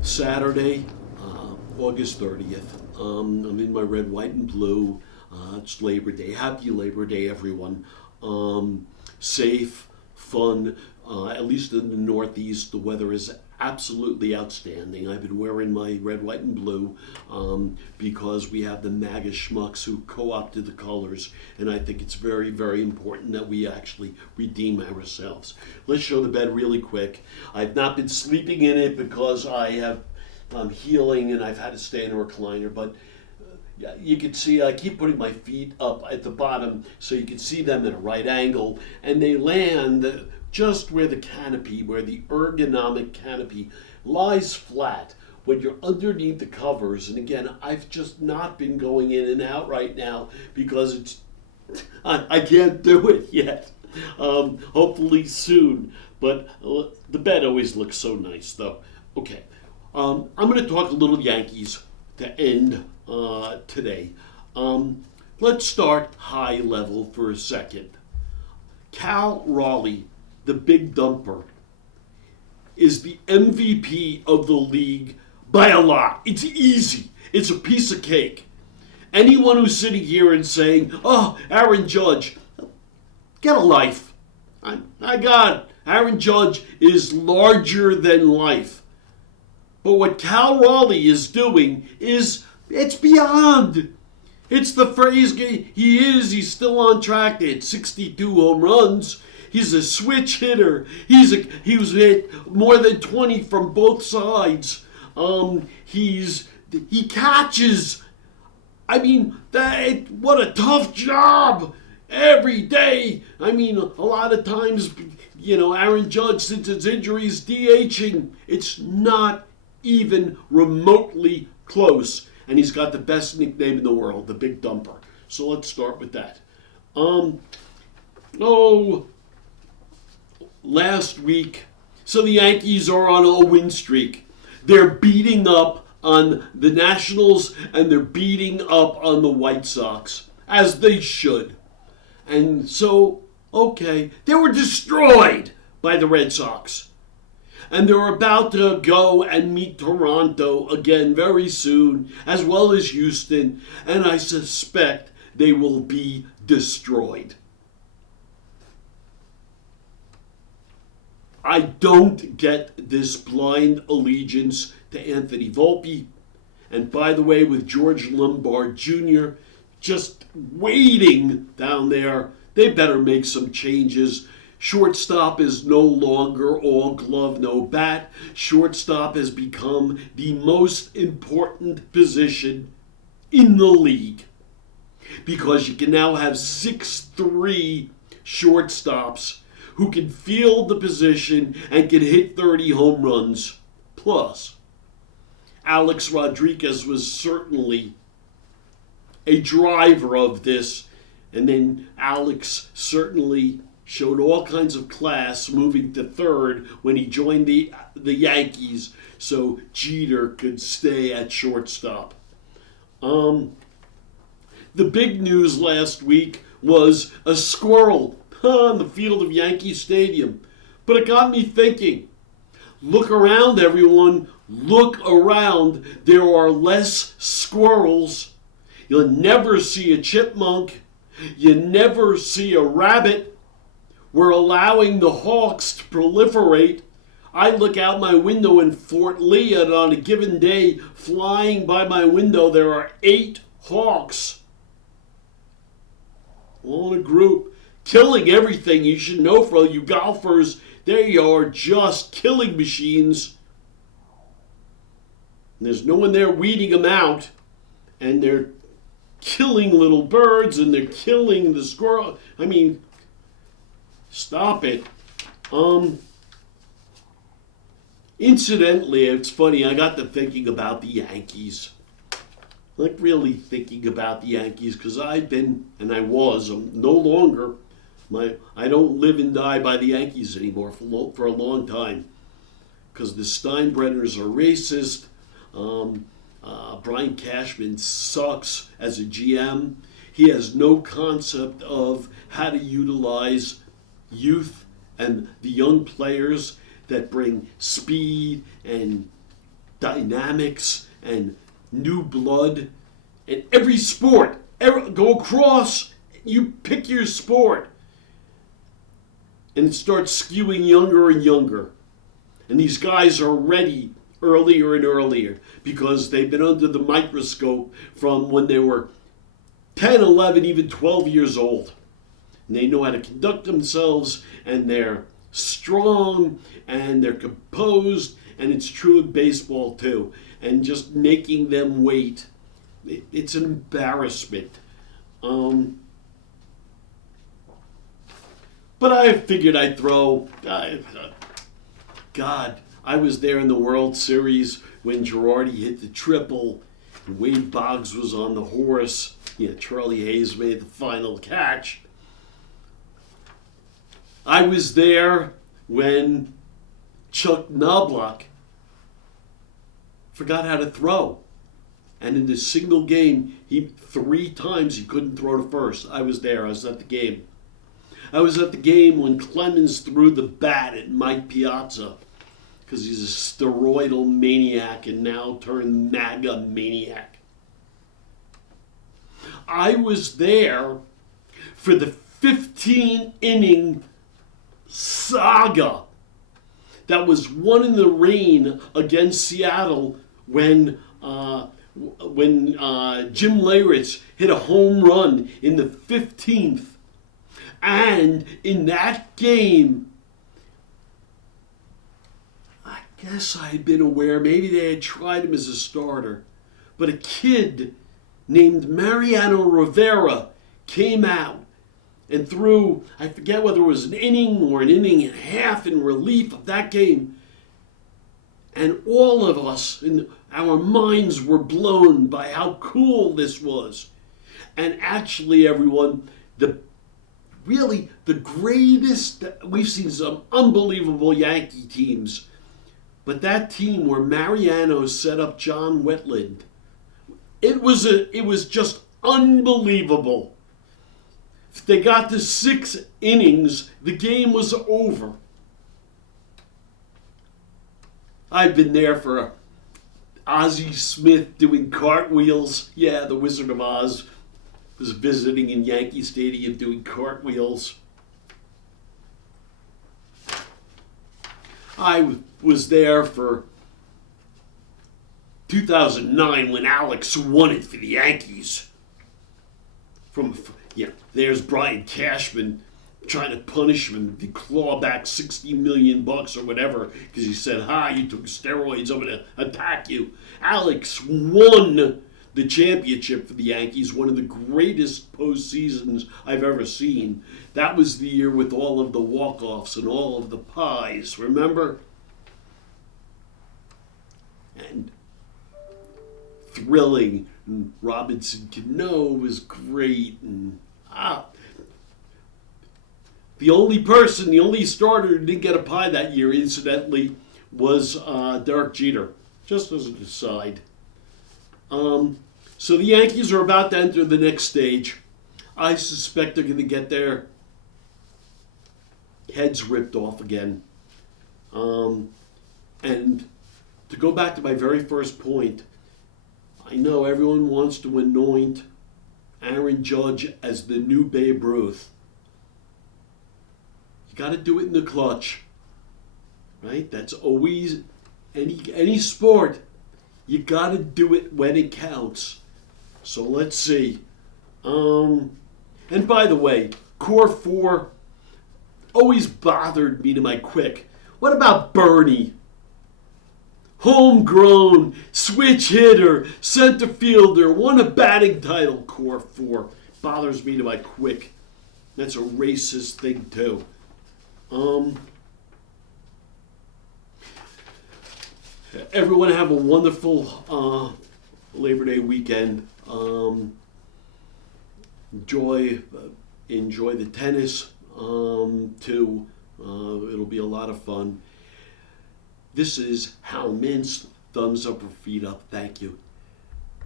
Saturday, August 30th. I'm in my red, white, and blue. It's Labor Day. Happy Labor Day, everyone. Safe, fun. At least in the Northeast, the weather is absolutely outstanding. I've been wearing my red, white, and blue because we have the MAGA schmucks who co-opted the colors, and I think it's very, very important that we actually redeem ourselves. Let's show the bed really quick. I've not been sleeping in it because I'm healing and I've had to stay in a recliner, but you can see I keep putting my feet up at the bottom so you can see them at a right angle, and they land just where the ergonomic canopy lies flat when you're underneath the covers. And again, I've just not been going in and out right now because I can't do it yet. Hopefully soon, but the bed always looks so nice though. Okay, I'm going to talk a little Yankees to end today. Let's start high level for a second. Cal Raleigh, the big dumper, is the MVP of the league by a lot. It's easy. It's a piece of cake. Anyone who's sitting here and saying, "Oh, Aaron Judge, get a life." I got it. Aaron Judge is larger than life. But what Cal Raleigh is doing it's beyond. It's the phrase he's still on track to hit 62 home runs. He's a switch hitter. He was hit more than 20 from both sides. He catches. I mean, what a tough job every day. I mean, a lot of times, Aaron Judge, since his injuries, DHing. It's not even remotely close. And he's got the best nickname in the world, the Big Dumper. So let's start with that. Last week, so the Yankees are on a win streak. They're beating up on the Nationals and they're beating up on the White Sox, as they should. And so, okay, they were destroyed by the Red Sox. And they're about to go and meet Toronto again very soon, as well as Houston, and I suspect they will be destroyed. I don't get this blind allegiance to Anthony Volpe. And by the way, with George Lombard Jr. just waiting down there, they better make some changes. Shortstop is no longer all glove, no bat. Shortstop has become the most important position in the league because you can now have 6'3" shortstops who can field the position and can hit 30 home runs plus. Alex Rodriguez was certainly a driver of this, and then Alex certainly showed all kinds of class moving to third when he joined the Yankees so Jeter could stay at shortstop. The big news last week was a squirrel on the field of Yankee Stadium. But it got me thinking. Look around, everyone. Look around. There are less squirrels. You'll never see a chipmunk. You never see a rabbit. We're allowing the hawks to proliferate. I look out my window in Fort Lee, and on a given day, flying by my window, there are 8 hawks. All in a group, killing everything. You should know, for all you golfers, they are just killing machines. There's no one there weeding them out, and they're killing little birds, and they're killing the squirrel. I mean, stop it. Incidentally, it's funny, I got to thinking about the Yankees. Like really thinking about the Yankees, because I'm no longer, I don't live and die by the Yankees anymore for a long time. Because the Steinbrenners are racist. Brian Cashman sucks as a GM. He has no concept of how to utilize youth and the young players that bring speed and dynamics and new blood. And every sport, go across, you pick your sport. And it starts skewing younger and younger. And these guys are ready earlier and earlier because they've been under the microscope from when they were 10, 11, even 12 years old. And they know how to conduct themselves, and they're strong, and they're composed, and it's true in baseball too. And just making them wait, it's an embarrassment. But I figured I'd throw, God, I was there in the World Series when Girardi hit the triple, and Wade Boggs was on the horse. Charlie Hayes made the final catch. I was there when Chuck Knobloch forgot how to throw. And in the single game, 3 times he couldn't throw to first. I was there. I was at the game. I was at the game when Clemens threw the bat at Mike Piazza because he's a steroidal maniac and now turned MAGA maniac. I was there for the 15-inning saga that was won in the rain against Seattle when Jim Leyritz hit a home run in the 15th. And in that game, I guess I had been aware, maybe they had tried him as a starter, but a kid named Mariano Rivera came out and threw, I forget whether it was an inning or an inning and a half in relief of that game. And all of us, our minds were blown by how cool this was. And actually, everyone, really the greatest, we've seen some unbelievable Yankee teams, but that team where Mariano set up John Wetland, it was just unbelievable. If they got to 6 innings, the game was over. I've been there for Ozzie Smith doing cartwheels. Yeah, the Wizard of Oz was visiting in Yankee Stadium doing cartwheels. I was there for 2009 when Alex won it for the Yankees. There's Brian Cashman trying to punish him to claw back $60 million or whatever because he said, you took steroids, I'm going to attack you. Alex won the championship for the Yankees, one of the greatest postseasons I've ever seen. That was the year with all of the walk-offs and all of the pies, remember? And thrilling, and Robinson Cano was great, and the only starter who didn't get a pie that year, incidentally, was Derek Jeter, just as an aside. So the Yankees are about to enter the next stage. I suspect they're going to get their heads ripped off again. And to go back to my very first point, I know everyone wants to anoint Aaron Judge as the new Babe Ruth. You got to do it in the clutch, right? That's always any sport. You got to do it when it counts. So let's see. And by the way, Core 4 always bothered me to my quick. What about Bernie? Homegrown, switch hitter, center fielder, won a batting title, Core 4. Bothers me to my quick. That's a racist thing too. Everyone have a wonderful Labor Day weekend. Enjoy the tennis too. It'll be a lot of fun. This is Hal Mintz. Thumbs up or feet up. Thank you.